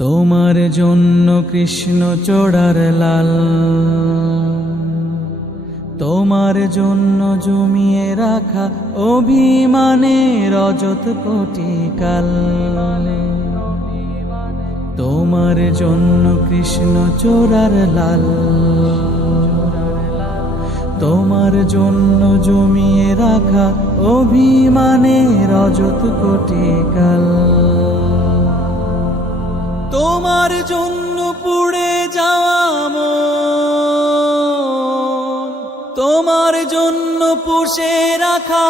তোমার জন্য কৃষ্ণ চূড়ার লাল, তোমার জন্য জমিয়ে রাখা অভিমানের অযত কোটি কাল। তোমার জন্য কৃষ্ণ চূড়ার লাল, তোমার জন্য জমিয়ে রাখা অভিমানের অযত কোটি কাল। তোমার জন্য পুড়ে যাওয়া মন, তোমার জন্য পুষে রাখা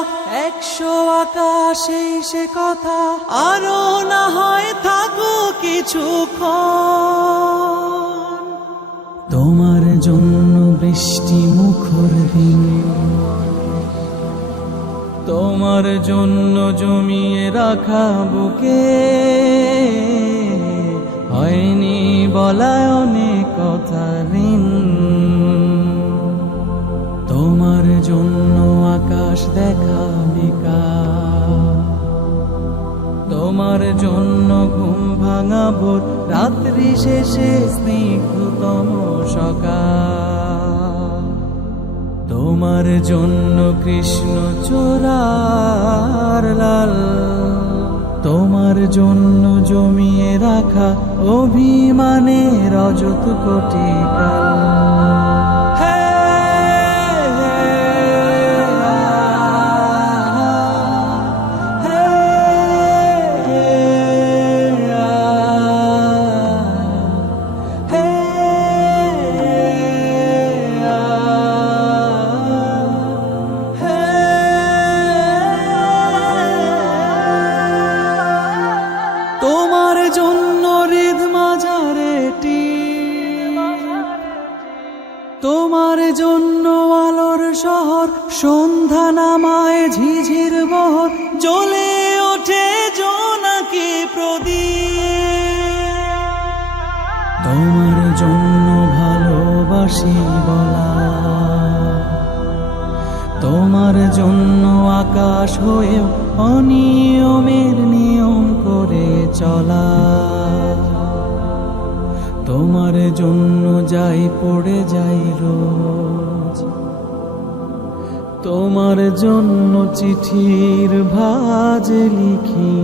100 আকাশে সে কথা আরো না হয় থাকো কিছুক্ষণ। তোমার জন্য বৃষ্টি মুখর দিন, তোমার জন্য জমিয়ে রাখা বুকে হয়নি বলা অনেক কথা ঋণ। তোমার জন্য আকাশ দেখা বিকাল, তোমার জন্য ঘুম ভাঙা ভোর রাত্রি শেষে স্নিগ্ধতম সকাল। তোমার জন্য কৃষ্ণ চূড়ার লাল, তোমার জন্য জমিয়ে রাখা অভিমানের অযত কোটি কাল। তোমার জন্য হৃদ মাঝারে তোমার জন্য আলোর শহর সন্ধ্যা নামায় ঝিঝির বহর জ্বলে ওঠে জোনাকি প্রদীপ। তোমার জন্য ভালোবাসি বলা, তোমার জন্য আকাশ হয়েও অনিয়মের নিয়ম করে চলা। তোমার জন্য যাই পড়ে যাই রোজ, তোমার জন্য চিঠির ভাঁজে লিখি